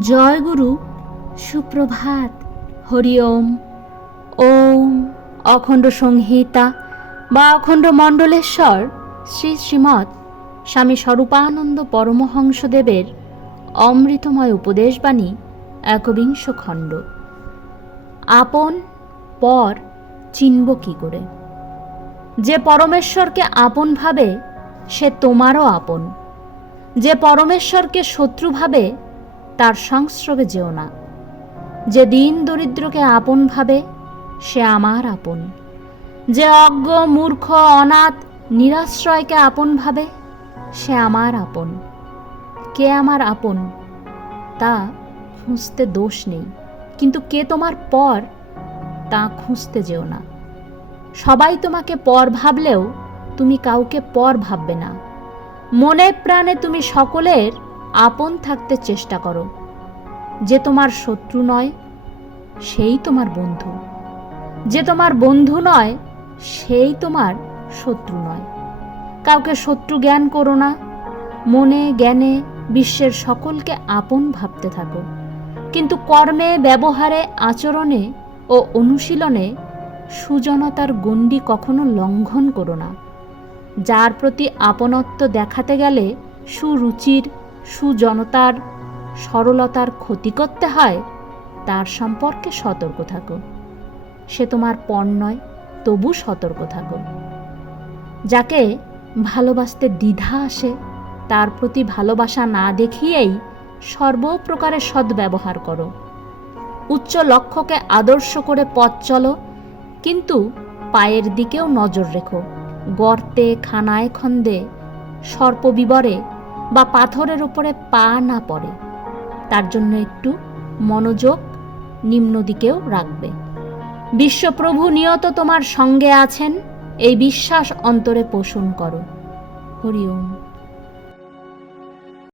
জয় গুরু সুপ্রভাত। হরি ওম ওম অখণ্ড সংহিতা বা অখণ্ড মণ্ডলেশ্বর শ্রী শ্রীমৎ স্বামী স্বরূপানন্দ পরমহংসদেবের অমৃতময় উপদেশবাণী, একবিংশ খণ্ড। আপন পর চিনব কি করে? যে পরমেশ্বরকে আপন ভাবে, সে তোমারও আপন। যে পরমেশ্বরকে শত্রু ভাবে তার সংস্রবে যেও না। যে দিন দরিদ্রকে আপন ভাবে, সে আমার আপন। যে অজ্ঞ, মূর্খ, অনাথ, নিরাশ্রয়কে আপন ভাবে, সে আমার আপন। কে আমার আপন? তা খুঁজতে দোষ নেই। কিন্তু কে তোমার পর? তা খুঁজতে যেও না। সবাই তোমাকে পর ভাবলেও তুমি কাউকে পর ভাববে না। মনে প্রাণে তুমি সকলের আপন থাকতে চেষ্টা করো। যে তোমার শত্রু নয়, সেই তোমার বন্ধু। যে তোমার বন্ধু নয়, সেই তোমার শত্রু নয়। কাউকে শত্রু জ্ঞান করো না। মনে, জ্ঞানে বিশ্বের সকলকে আপন ভাবতে থাকো। কিন্তু কর্মে, ব্যবহারে, আচরণে ও অনুশীলনে সুজনতার গণ্ডি কখনো লঙ্ঘন করো না। যার প্রতি আপনত্ব দেখাতে গেলে সুরুচির সুজনতার, সরলতার ক্ষতি করতে হয়, তার সম্পর্কে সতর্ক থাকো। সে তোমার পণ নয়, তবু সতর্ক থাকো। যাকে ভালোবাসতে দ্বিধা আসে, তার প্রতি ভালোবাসা না দেখিয়েই সর্বপ্রকারের সদ্ব্যবহার করো। উচ্চ লক্ষ্যকে আদর্শ করে পথ চলো, কিন্তু পায়ের দিকেও নজর রেখো। গর্তে, খানায়, খন্দে, সর্পবিবরে বা পাথরের উপরে পা না পড়ে, তার জন্য একটু মনোযোগ নিম্ন দিকেও রাখবে। বিশ্বপ্রভু নিয়ত তোমার সঙ্গে আছেন, এই বিশ্বাস অন্তরে পোষণ করো। হরি ওম।